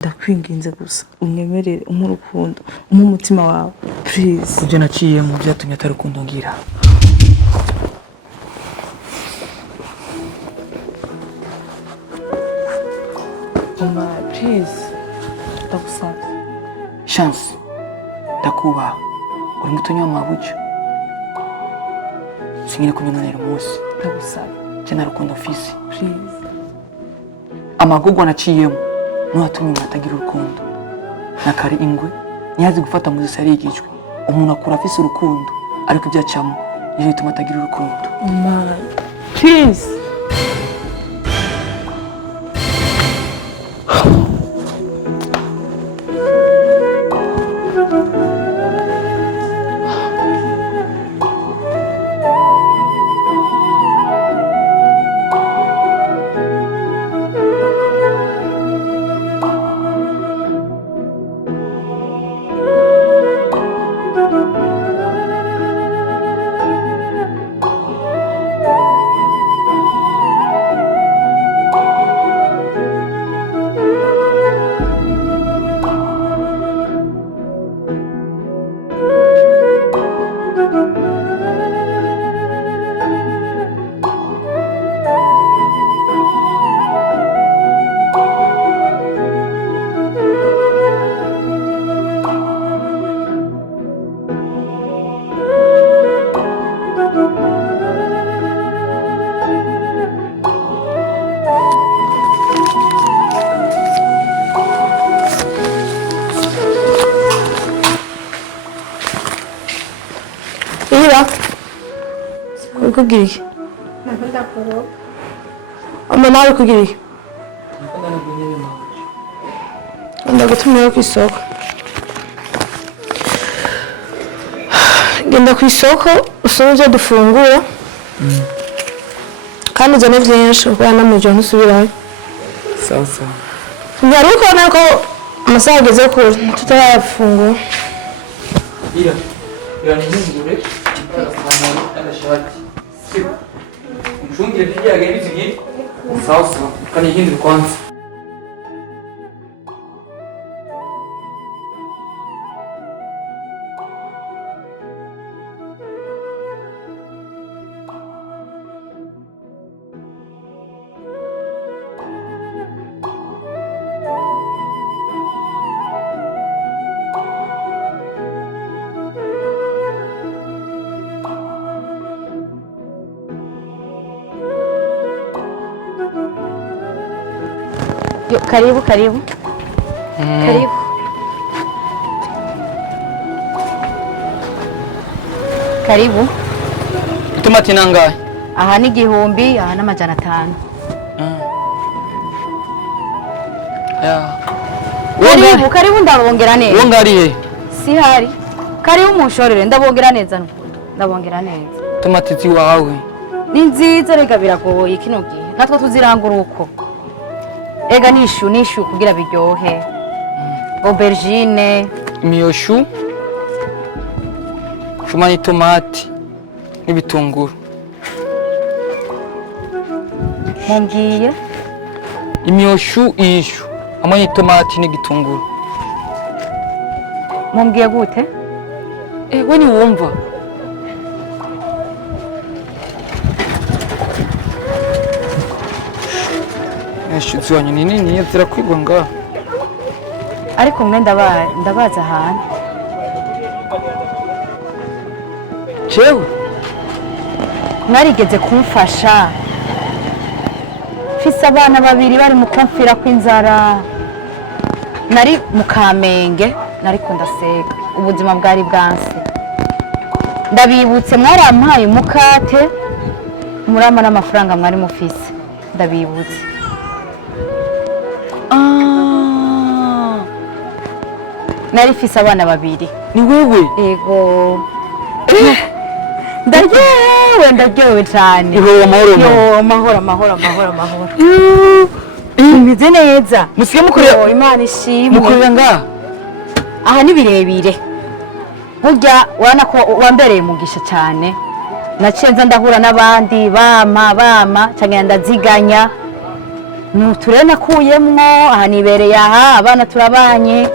ndakwinginze gusa unyemerere umurukundo umutima wawe please. Ibyo naciyemo byatumye atarukundo ngira. Mama please ndagusaba. Chance ndakubaha uri mutonya w'amabuja singire kunyemerera umunsi Ndagusaba je narukundo fisi please. amagugwa naciyemo nuhatumye umuntu atagira urukundo nakari ingwe ntiyazi gufata mu zisi yarigijwe umuntu akura afise urukundo ariko ibyacamo niyo bituma atagira urukundo. Mama please. Kugira iki? Mama kugira iki? Ndagutumira ku isoko. Genda ku isoko usome ibyo dufungura kandi uzane byinshi kuko namuje ntusubirayo. Sawa sawa. Nyaruko nako amasaha ageze kure tutarafungura. Ira nihindure agashati. Mchungire pia gari zingine. Sawa sawa. Kanihindure kwanza. Karibu, karibu. Karibu. Karibu. Itomati nangahe? Aha ni 1000, aha na 500. Karibu, karibu ndabongera neza. Uwo ngariye? Si hari. Karibu mushorere ndabongera neza n'ukundi. Ndabongera neza. Tomati ziwawe. Ni nziza rega biragoye kino gihe. Natwe tuzirangura uko. Ega nishu kugira biryohe. Aubergine, Imiyoshu. Shumani tomati. N'ibitunguru. Mumbwiye. Imiyoshu ishu. Amanye tomati n'igitunguru. Mumbwiye gute? We ni wumva. Inshuti wanyu ni nini zirakwigwa ngaho. Ariko mwe ndabaza ahantu. Jewe mwarigeze kumfasha. Fise abana babiri bari mu kumfira kw'inzara. Nari mu Kamenge, nariko ndasega. Ubuzima bwari bwanse. Ndabibutse mwarampaye umukate. Murama n'amafaranga mwari mufise. Ndabibutse. Nari fise abana babiri. Ni wewe? Ego. Ndaryohewe cyane. Mahoro. Imeze neza. Musige mukorera Imana ishimwe. mukorera ngaha. Aha ni birebire. Burya urana ko wambereye mugisha cyane. Naciye nza ndahura n'abandi bama cyangwa ndaziganya. nuturere nakuyemwo aha nibereye aha abana turabanye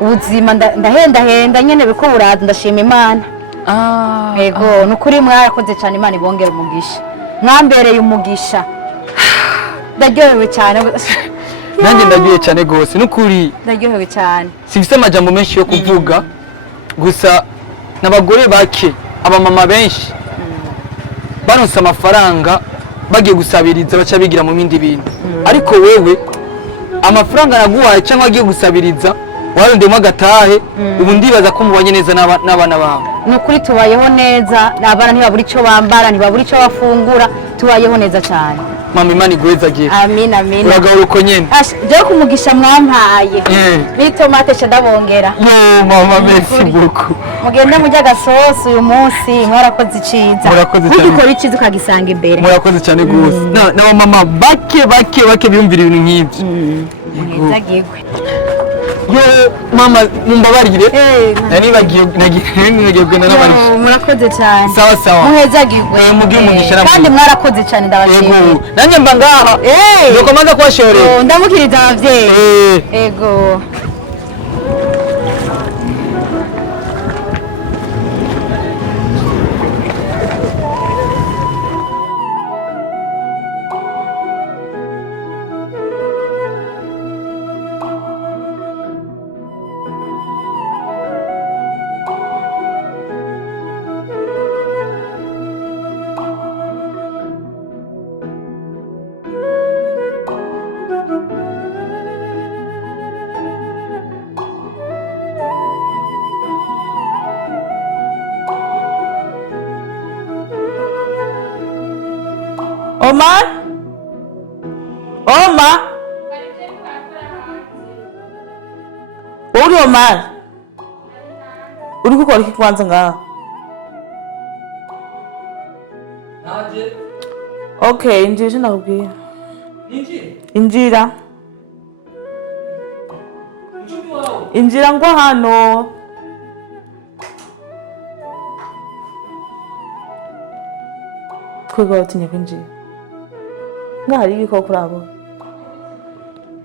ubuzima ndahenda nyene biko buraza ndashima Imana. Yego nukuri mwarakoze cyane Imana ibongera umugisha mwambereye umugisha ndaryohewe cyane nanjye ndagiye cyane gose nukuri ndaryohewe cyane sifise amajambo menshi yo kuvuga gusa n'abagore bake abamama benshi baronse amafaranga bagiye gusabiriza baca bigira mu bindi bintu ariko wewe amafaranga naguhaye cyangwa agiye gusabiriza warondemo agatahe ubu ndibaza ko mubanye neza n'abana bawe nukuri tubayeho neza abana ntibabura icyo bambara ntibabura icyo bafungura tubayeho neza cyane mama Imana iguheza agiye amina amina uragahora uko nyene je kumugisha mwampaye bitomate cha ndabongera yo mama merci beaucoup mugende mujya agasosi uyu munsi mwarakoze iciza ukikora iciza ukagisanga imbere murakoze cyane gose na mama bake biyumvira ibintu nk'ibyo yagigwe yo mama mumbabarire nibagiye kugenda n'abarije murakoze cyane sawa muhezagirwe mugiye umugisha namwe kandi mwarakoze cyane ndabashimiye nanjye mba ngaha ndokomaza kubashorera ndamukiriza abavyeyi ego Omar? Omar? Uri Omar? Uri gukora iki kwanza ngaha? naje Okay, injira nakubwiye. Injira. Injira ngo hano. Twego utinya kwinjira. Ngahari ibiko kurabo.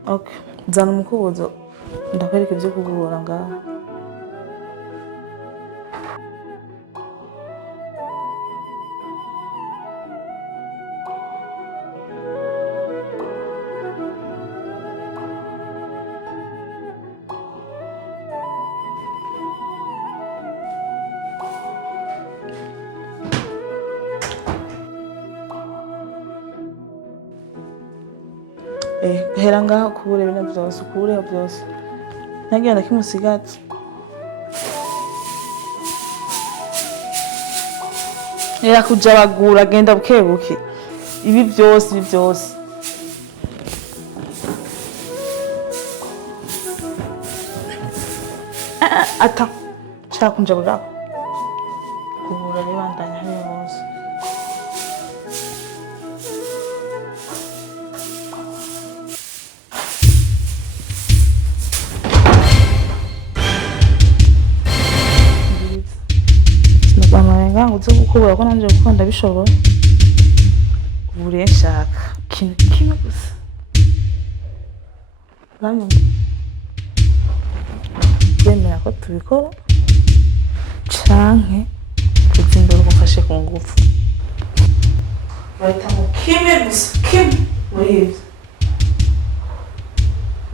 Okay, zana umukubuzo ndakwereka ibyo kugura ngaha. Hera ngaho kubura ibintu byose ukureho byose ntagenda kimusigati hera kuja bagura genda bukebuke ibi byose ata shaka kunja burako kubura ribandanya hano hose ngo uze gukubura ko nanje gukunda bishobora ubure nshaka ikintu kimwe gusa uranyumva twemera ko tubikora canke uzindura umufashe ku ngufu bahita mu kimwe gusa kimwe muri ivyo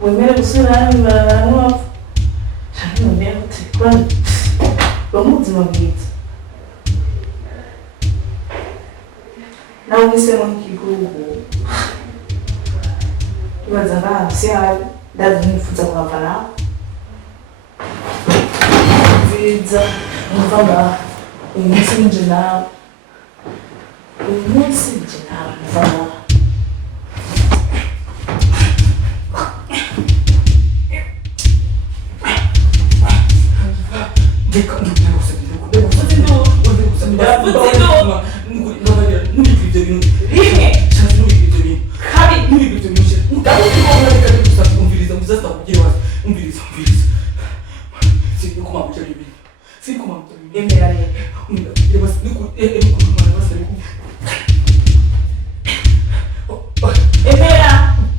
wemere gusubira ibarabara n'uwapfa canke wemere ko tubikora bamuzima bwiza nawe uhisemo nk'igihugu ibaza ngaha si habi ndazi ntifuza kuhava nawe nziza umva ngaha uyu munsi nje nawe umva ngaha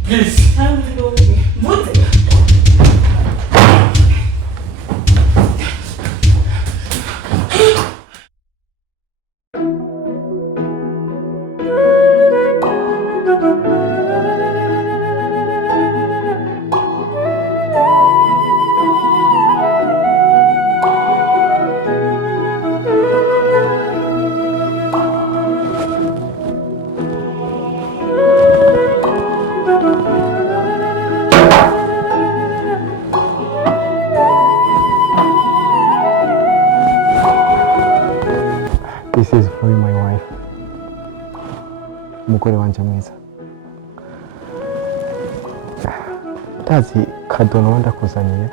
Please. Mvuze. This is for you, my wife. Umugore wanje mwiza. Ndazi kadono wanda kuzaniye.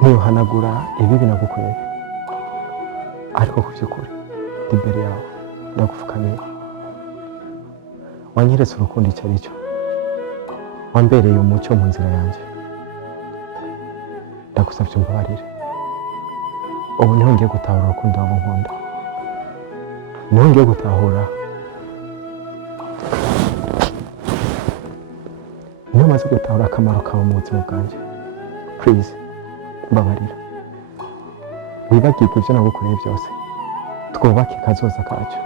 Ntiyohanagura ibibi nagukoreye. Ariko ku by'ukuri ndi imbere yawe ndagupfukamiye. Wanyeretse urukundo icyo ari cyo. Wambereye umucyo mu nzira yanjye. Ndagusabye umbabarire. Ubu niho ngiye gutahura urukundo waba unkunda. Niho ngiye gutahura. Niho maze gutahura akamaro kawe mu buzima bwanjye. Please, mbabarira. Wibagirwe ibyo nagukoreye byose. Twubake kazoza kacu.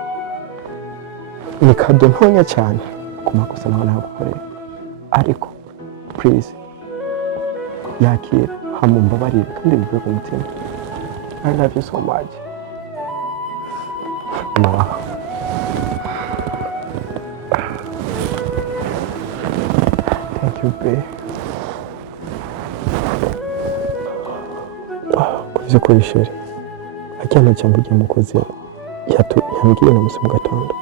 Ni kado ntonya cyane ku makosa nawe nagukoreye. Ariko, please, yakira, mumbabarire kandi bivuye ku mutima. I love you so much. Naho. Thank you, babe. Kuze kuri sheri. Acyana cyambo cy'umukozi yambwiye namusi mu gatondo.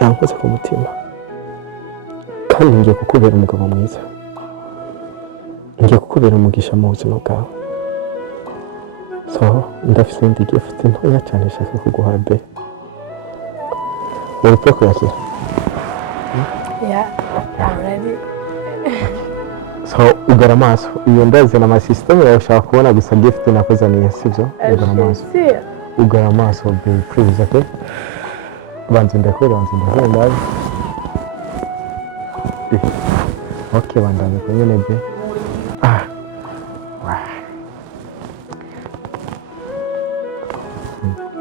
Yankoze ku mutima. Kandi ngiye kukubera umugabo mwiza. Ngiye kukubera umugisha mu buzima bwawe. So, ndafise indi gift ntoya cyane nshaka kuguha be. Urupfu kuyakira? Yeah, I'm ready. So, ugara amaso. Iyo ndazi na system yawe ushaka kubona gusa gift nakuzaniye sivyo? Ugara amaso. Ugara amaso be, please, okay? Banze ndakora. Okay, bandanye ko nyene be.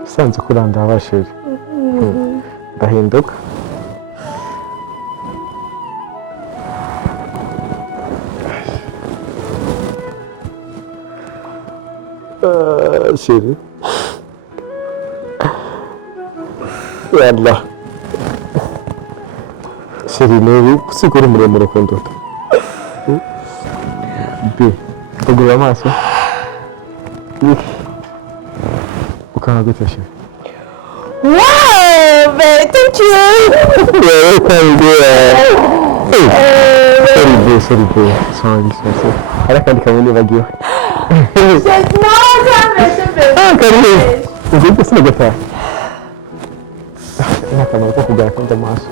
Sanze kuranda abashiri. Ndahinduka. Shiri. Yalla. Shiri nevi kusikuri muremure kunduta. Bi. Ugura amaso. Ukana gute shiri. Wow, babe, thank you. Welcome, dear. Sorry, bro. Sorry. Ariko ndikabona nibagiwe. Just no time, babe. Ugeze sinagata. Nakamara ko kugara kandi amaso.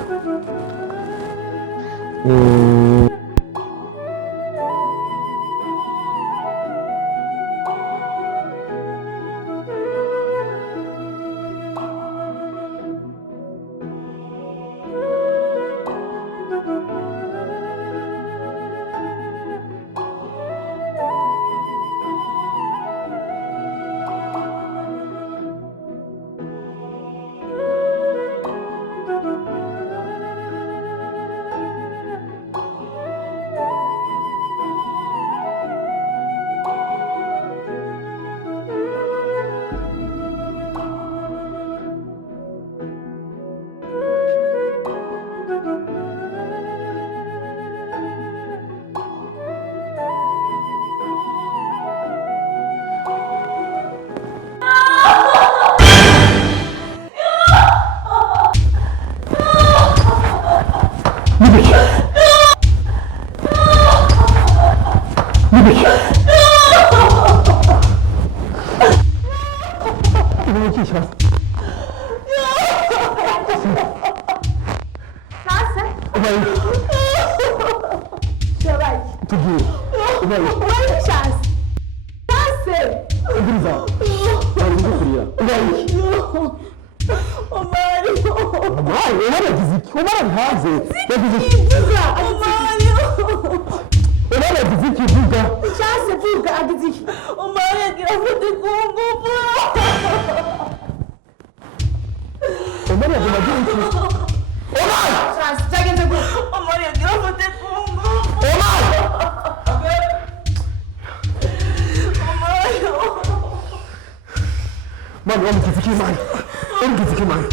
Omari waragize iki? Omari ntaze. Yagize iki? Omari yagize iki vuga? Cyase vuga agize iki? Omari yagira afite kungufu. Omari yagize iki? Omari! Cyase cyagenze gute? Omari yagira afite kungufu. Omari! Mano, wamugize iki mani? Wamugize iki mani?